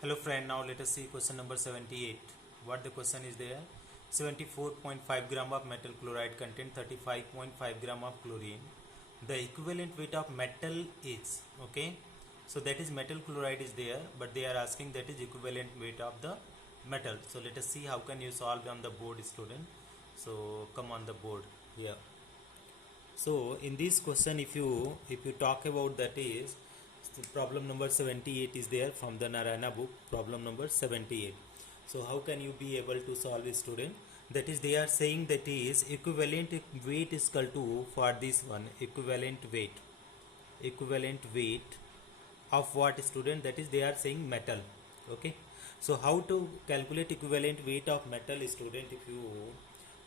Hello friend, now let us see question number 78. What the question is there? 74.5 gram of metal chloride contain 35.5 gram of chlorine. The equivalent weight of metal is, okay. So that is metal chloride is there, but they are asking that is equivalent weight of the metal. So let us see how can you solve on the board, student. So come on the board here. So in this question, if you talk about that is problem number 78 is there from the Narayana book, problem number 78. So how can you be able to solve it, student? That is they are saying that is equivalent weight is equal to for this one equivalent weight of what, student? That is they are saying metal, okay. So how to calculate equivalent weight of metal, student? If you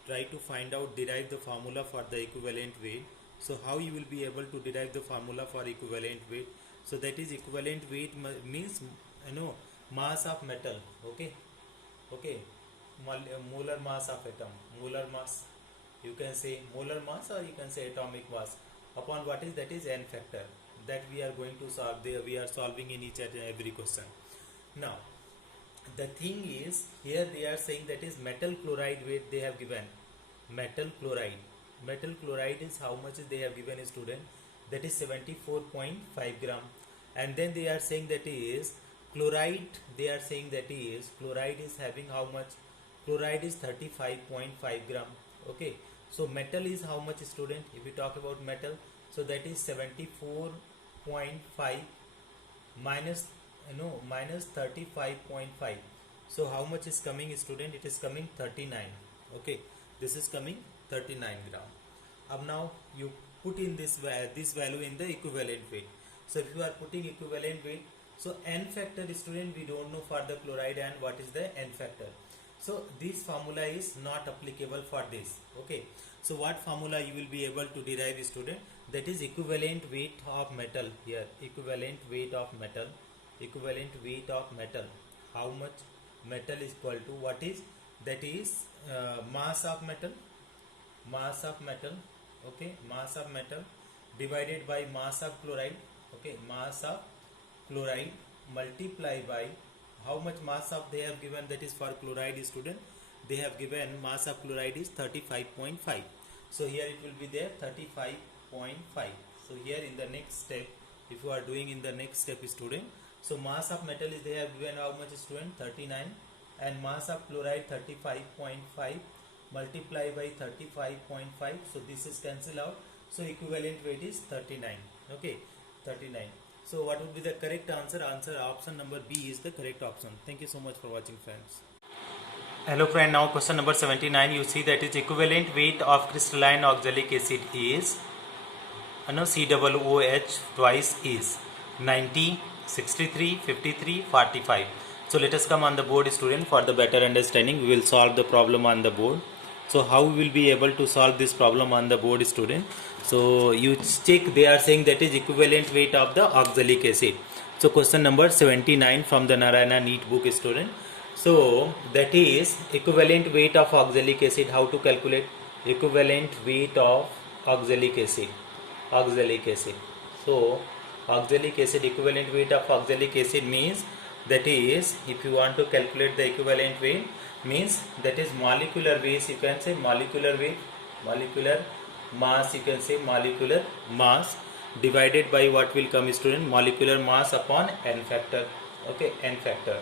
try to find out, derive the formula for the equivalent weight, so how you will be able to derive the formula for equivalent weight? So that is equivalent weight means mass of metal, okay. Molar mass of atom, molar mass, you can say molar mass or you can say atomic mass upon what is, that is n factor, that we are going to solve there. We are solving in each and every question. Now the thing is here they are saying that is metal chloride weight they have given. Metal chloride is how much they have given, a student? That is 74.5 gram. And then they are saying that is chloride, they are saying that is chloride is having how much? Chloride is 35.5 gram, okay. So metal is how much, student? If we talk about metal, so that is 74.5 minus minus 35.5. so how much is coming, student? It is coming 39, okay. This is coming 39 gram. Now you put in this value in the equivalent weight. So if you are putting equivalent weight, so n factor, student, we don't know for the chloride and what is the n factor. So this formula is not applicable for this, okay. So what formula you will be able to derive, student? That is equivalent weight of metal here, equivalent weight of metal, how much metal is equal to what is, that is mass of metal, okay, mass of metal divided by mass of chloride, okay, mass of chloride multiply by how much mass of they have given, that is for chloride, student. They have given mass of chloride is 35.5. so here it will be there 35.5. so here in the next step, if you are doing in the next step, student, so mass of metal is they have given how much, student? 39, and mass of chloride 35.5 multiply by 35.5. so this is cancel out, so equivalent weight is 39, okay, 39. So what would be the correct answer? Option number B is the correct option. Thank you so much for watching, friends. Hello friend, now question number 79. You see that is equivalent weight of crystalline oxalic acid is COOH twice is 90, 63, 53, 45. So let us come on the board, student, for the better understanding. We will solve the problem on the board. So how we will be able to solve this problem on the board, student? So you check, they are saying that is equivalent weight of the oxalic acid. So question number 79 from the Narayana NEET book, student. So that is equivalent weight of oxalic acid. How to calculate equivalent weight of oxalic acid? So oxalic acid, equivalent weight of oxalic acid means, that is if you want to calculate the equivalent weight means, that is molecular weight, you can say molecular weight, molecular mass, you can say molecular mass divided by what will come, student? Molecular mass upon n factor, okay, n factor.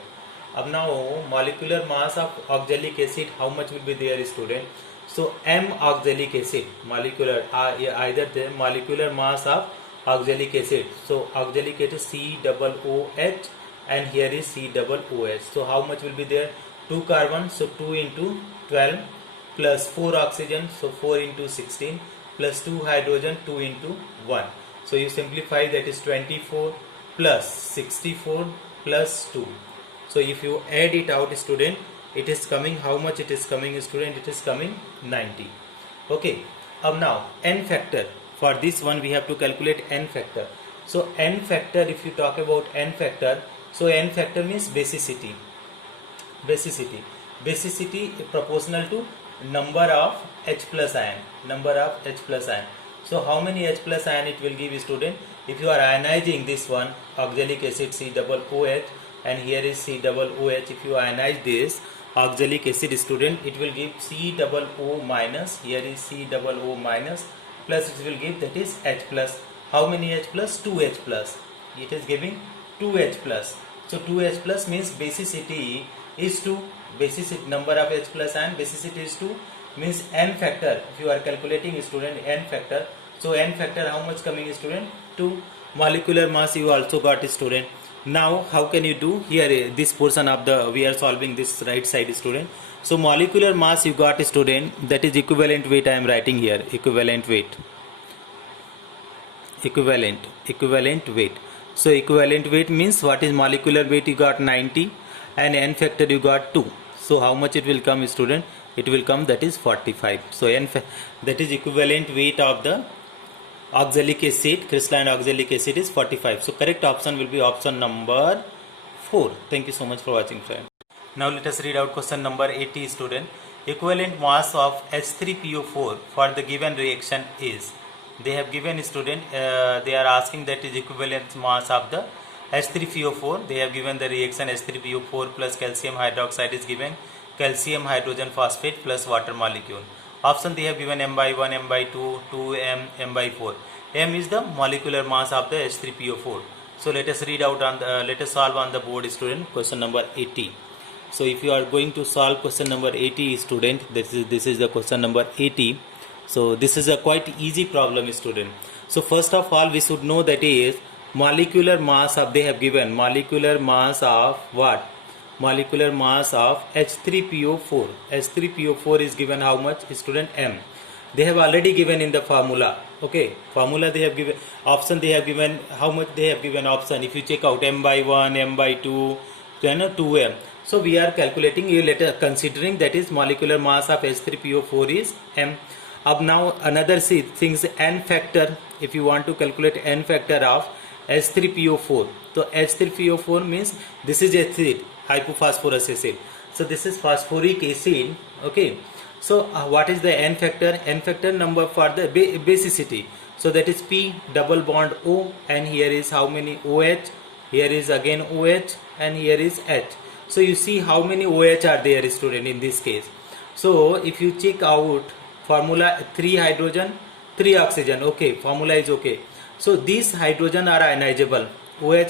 Now molecular mass of oxalic acid, how much will be there, student? So M oxalic acid, molecular either the molecular mass of oxalic acid, so oxalic acid COOH and here is COOH. So how much will be there? 2 carbon, so 2 into 12 plus 4 oxygen, so 4 into 16 plus 2 hydrogen, 2 into 1. So you simplify, that is 24 plus 64 plus 2. So if you add it out, student, it is coming how much? It is coming, student, it is coming 90, okay. Now n factor, for this one we have to calculate n factor. So n factor, if you talk about n factor, so n factor means basicity proportional to number of H plus ion, So how many H plus ion it will give, student? If you are ionizing this one oxalic acid COOH, and here is C double OH. If you ionize this oxalic acid, student, it will give C double O minus, here is C double O minus, plus it will give, that is H plus. How many H plus? 2H plus. It is giving 2H plus. So 2H plus means basicity is 2, basicity number of H plus and basicity is 2, means n factor. If you are calculating, student, n factor, so n factor how much coming, student? 2. Molecular mass you also got, student. Now how can you do here, this portion of the, we are solving this right side, student. So molecular mass you got, student, that is equivalent weight I am writing here, equivalent weight, equivalent weight. So equivalent weight means what is molecular weight, you got 90 and n factor you got 2. So how much it will come, student? It will come, that is 45. So that is equivalent weight of the oxalic acid, crystalline oxalic acid is 45. So correct option will be option number 4. Thank you so much for watching, friend. Now let us read out question number 80, student. Equivalent mass of H3PO4 for the given reaction is. They have given, student, they are asking that is equivalent mass of the H3PO4. They have given the reaction H3PO4 plus calcium hydroxide is given calcium hydrogen phosphate plus water molecule. Option they have given m by 1, m by 2, 2m, m by 4. M is the molecular mass of the H3PO4. So let us read out on the, let us solve on the board, student, question number 80. So if you are going to solve question number 80, student, this is the question number 80. So this is a quite easy problem, student. So first of all we should know that is molecular mass of, they have given molecular mass of what? Molecular mass of H3PO4. H3PO4 is given how much, student? M. They have already given in the formula. Okay, formula they have given, option they have given, how much they have given option. If you check out m by 1, m by 2, then 2m. So we are calculating, you later considering that is molecular mass of H3PO4 is m. Up now another things, n factor. If you want to calculate n factor of H3PO4, so H3PO4 means this is acid, hypophosphorus acid. So this is phosphoric acid. Okay. So what is the n factor? N factor number for the basicity. So that is P double bond O, and here is how many OH, here is again OH, and here is H. So you see how many OH are there, student, in this case. So if you check out formula, 3 hydrogen 3 oxygen, okay, formula is okay. So these hydrogen are ionizable, OH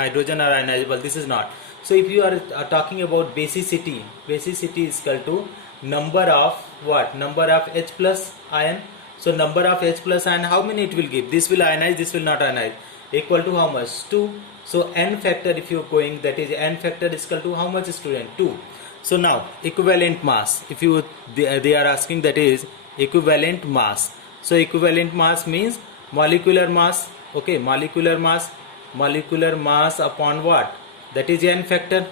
hydrogen are ionizable, this is not. So if you are talking about basicity, basicity is equal to number of what? Number of H plus ion. So number of H plus ion, how many it will give? This will ionize, this will not ionize. Equal to how much? 2. So n factor, if you are going, that is n factor is equal to how much, student? 2. So now equivalent mass, if you they are asking, that is equivalent mass. So equivalent mass means molecular mass. Okay, molecular mass upon what? That is n factor.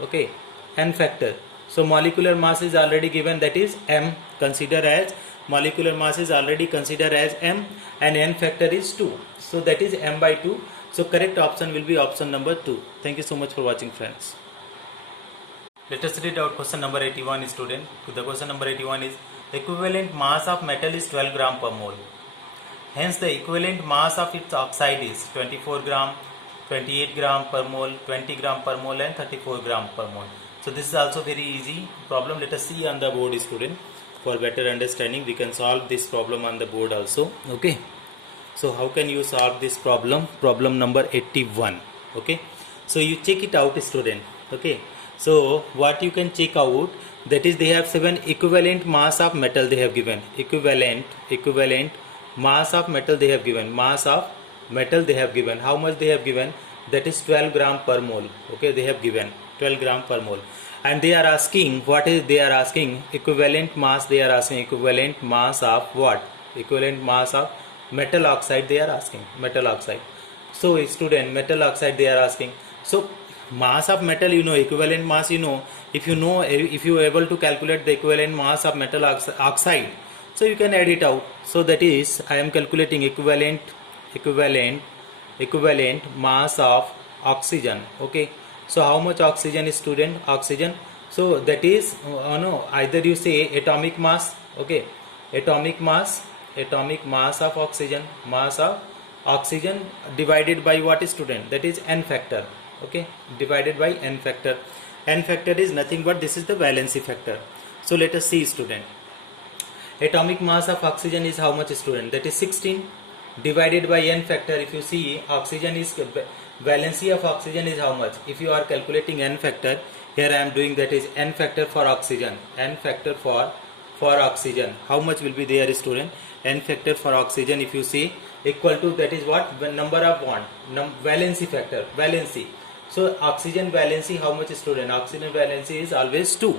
Okay, n factor. So molecular mass is already given, that is m. Consider as molecular mass is already considered as m, and n factor is 2. So that is m by 2. So correct option will be option number 2. Thank you so much for watching, friends. Let us read out question number 81, student. The question number 81 is equivalent mass of metal is 12 gram per mole. Hence the equivalent mass of its oxide is 24 gram, 28 gram per mole, 20 gram per mole, and 34 gram per mole. So this is also very easy problem. Let us see on the board, student. For better understanding, we can solve this problem on the board also. Okay. So how can you solve this problem? Problem number 81. Okay. So you check it out, student. Okay. So what you can check out, that is they have 7 equivalent mass of metal they have given. Equivalent mass of metal they have given. Mass of metal they have given. How much they have given? That is 12 gram per mole. Okay. They have given 12 gram per mole. And they are asking, what is they are asking? Equivalent mass, they are asking equivalent mass of what? Equivalent mass of metal oxide they are asking, metal oxide. So student, metal oxide they are asking. So mass of metal, you know, equivalent mass, you know, if you are able to calculate the equivalent mass of metal oxide, so you can add it out. So that is, I am calculating equivalent mass of oxygen. Okay. So how much oxygen is, student? Oxygen. So that is no, either you say atomic mass. Okay, atomic mass of oxygen, divided by what, student? That is n factor. okay, divided by n factor. N factor is nothing but this is the valency factor. So let us see, student. Atomic mass of oxygen is how much, student? That is 16 divided by n factor. If you see, oxygen is valency of oxygen is how much? If you are calculating n factor, here I am doing that is n factor for oxygen. N factor for oxygen. How much will be there, student? N factor for oxygen, if you see, equal to that is what? Number of bond. Valency factor. Valency. So oxygen valency how much, student? Oxygen valency is always 2.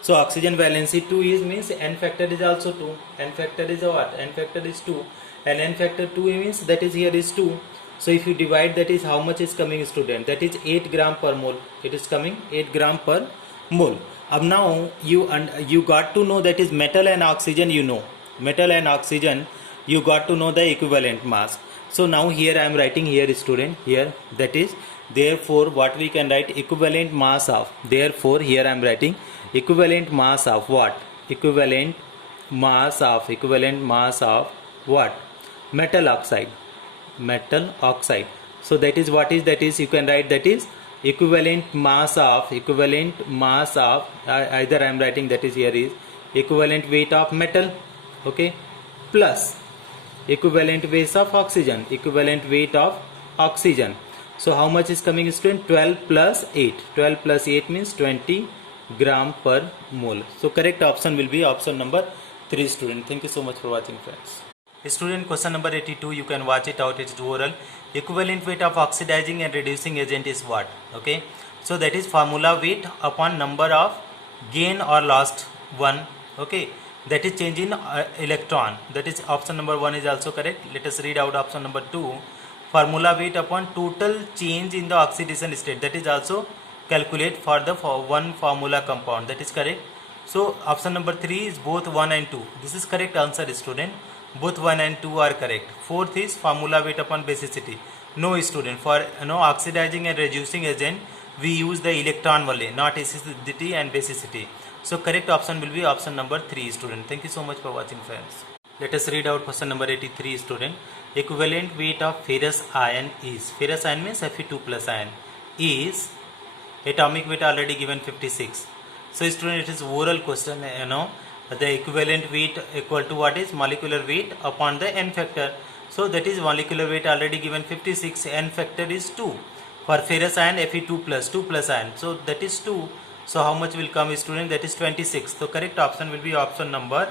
So oxygen valency 2 is means n factor is also 2. N factor is what? N factor is 2. And n factor 2 means that is here is 2. So if you divide, that is how much is coming, student? That is 8 gram per mole. It is coming 8 gram per mole. Now you got to know that is metal and oxygen, you know. Metal and oxygen, you got to know the equivalent mass. So now here I am writing here, student, here, that is, therefore what we can write, equivalent mass of, therefore here I am writing equivalent mass of what? Equivalent mass of what? Metal oxide. Metal oxide. So that is what is, that is you can write that is equivalent mass of either I am writing that is here is equivalent weight of metal, okay, plus equivalent weight of oxygen, equivalent weight of oxygen. So how much is coming, student? 12 plus 8. 12 plus 8 means 20 gram per mole. So correct option will be option number 3, student. Thank you so much for watching, friends. Student, question number 82, you can watch it out, it's oral. Equivalent weight of oxidizing and reducing agent is what? Okay, so that is formula weight upon number of gain or lost one, okay, that is change in electron. That is option number 1 is also correct. Let us read out option number 2. Formula weight upon total change in the oxidation state, that is also calculate for the one formula compound, that is correct. So option number 3 is both 1 and 2. This is correct answer, student. Both 1 and 2 are correct. Fourth is formula weight upon basicity. No, student, for oxidizing and reducing agent we use the electron only, not acidity and basicity. So correct option will be option number 3, student. Thank you so much for watching, friends. Let us read out question number 83, student. Equivalent weight of ferrous ion is, ferrous ion means Fe2 plus ion, is atomic weight already given 56. So student, it is oral question, the equivalent weight equal to what is molecular weight upon the n factor. So that is molecular weight already given 56, n factor is 2. For ferrous ion Fe2 plus 2 plus ion, so that is 2. So how much will come, student? That is 26. So correct option will be option number,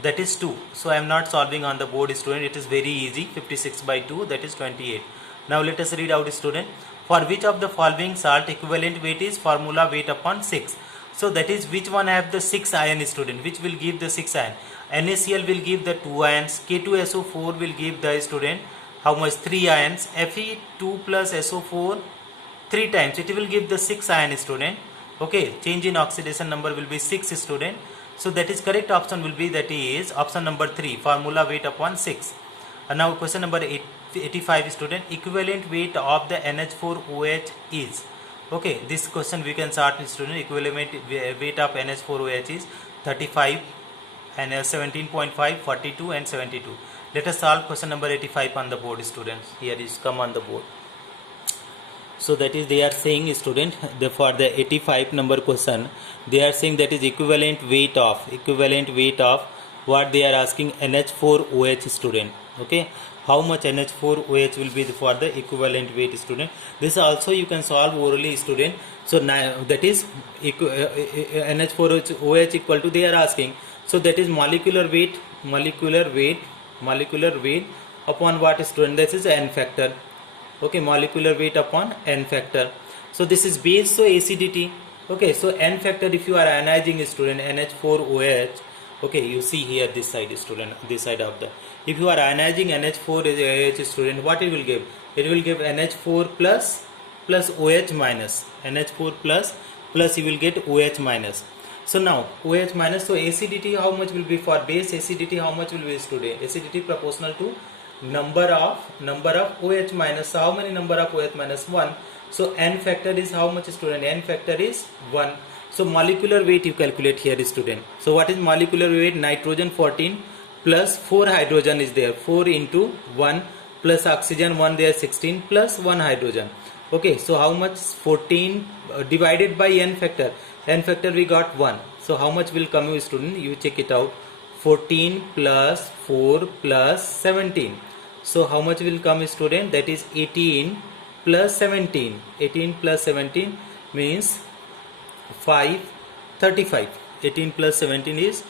that is 2. So I am not solving on the board, student. It is very easy. 56 by 2, that is 28. Now let us read out, student. For which of the following salt equivalent weight is formula weight upon 6? So that is which one have the 6 ion, student, which will give the 6 ion. NaCl will give the 2 ions, K2SO4 will give the, student, how much? 3 ions, Fe2 plus SO4 3 times, it will give the 6 ion, student. Okay, change in oxidation number will be 6, student. So that is correct option will be, that is option number 3, formula weight upon 6. And now question number 85, student. Equivalent weight of the NH4OH is, okay, this question we can start, student. Equivalent weight of NH4OH is 35 and 17.5, 42 and 72. Let us solve question number 85 on the board, students. Here is come on the board. So that is they are saying, student, for the 85 number question, they are saying that is equivalent weight of what they are asking, NH4OH, student. Okay, how much NH4OH will be for the equivalent weight, student. This also you can solve orally, student. So now that is NH4OH equal to, they are asking, so that is molecular weight upon what, student? This is n factor. Okay, molecular weight upon n factor. So this is base, so acidity. Okay, so n factor, if you are ionizing, student, NH4OH, okay, you see here this side, student, this side of the, if you are ionizing NH4OH, student, what it will give? It will give NH4 plus OH minus, NH4 plus you will get OH minus. So now OH minus, so acidity how much will be for base? Acidity how much will be, student? Acidity proportional to number of OH minus. So how many number of OH minus? 1. So n factor is how much, student? N factor is 1. So molecular weight you calculate here, student. So what is molecular weight? Nitrogen 14 plus 4 hydrogen is there, 4 into 1 plus oxygen 1 there, 16 plus 1 hydrogen. Okay, so how much 14 divided by n factor? N factor we got 1. So how much will come, student? You check it out. 14 plus 4 plus 17. So how much will come, student? That is 18 plus 17. 18 plus 17 means 5, 35. 18 plus 17 is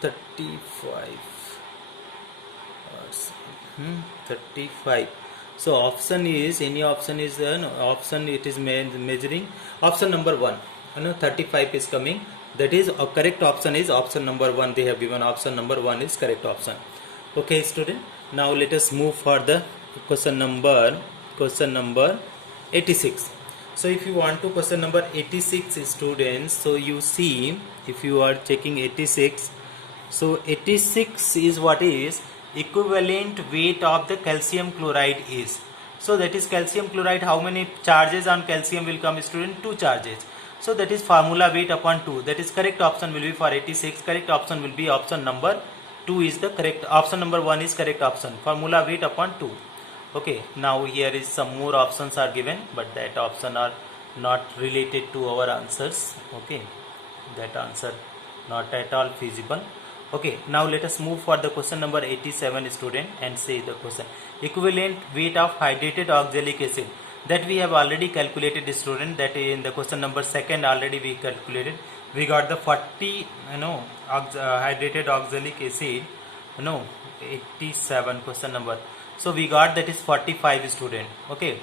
35. 35. So option is, any option is an option, it is measuring option number 1. 35 is coming. That is correct option is option number 1. They have given option number 1 is correct option. Okay, student. Now let us move for the question number 86. So if you want to question number 86, students, so you see, if you are checking 86, so 86 is what is equivalent weight of the calcium chloride is. So that is calcium chloride, how many charges on calcium will come, student? 2 charges. So that is formula weight upon 2. That is correct option will be for 86. Correct option will be option number 2 is the correct option. Number 1 is correct option. Formula weight upon 2. Okay, now here is some more options are given, but that option are not related to our answers. Okay, that answer not at all feasible. Okay, now let us move for the question number 87, student, and say the question. Equivalent weight of hydrated oxalic acid. That we have already calculated, student. That in the question number 2 already we calculated. We got the 40, hydrated oxalic acid. 87 question number. So we got that is 45, student. Okay,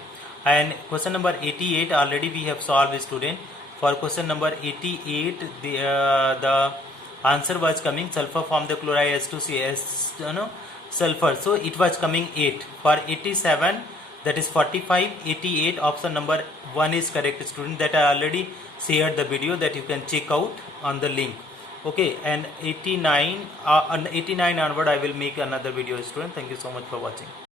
and question number 88 already we have solved, student. For question number 88, the answer was coming sulfur from the chloride H2CS, sulfur. So it was coming 8. For 87, that is 45, 88, option number 1 is correct, student. That I already shared the video that you can check out on the link. Okay, and 89 onward I will make another video, student. Thank you so much for watching.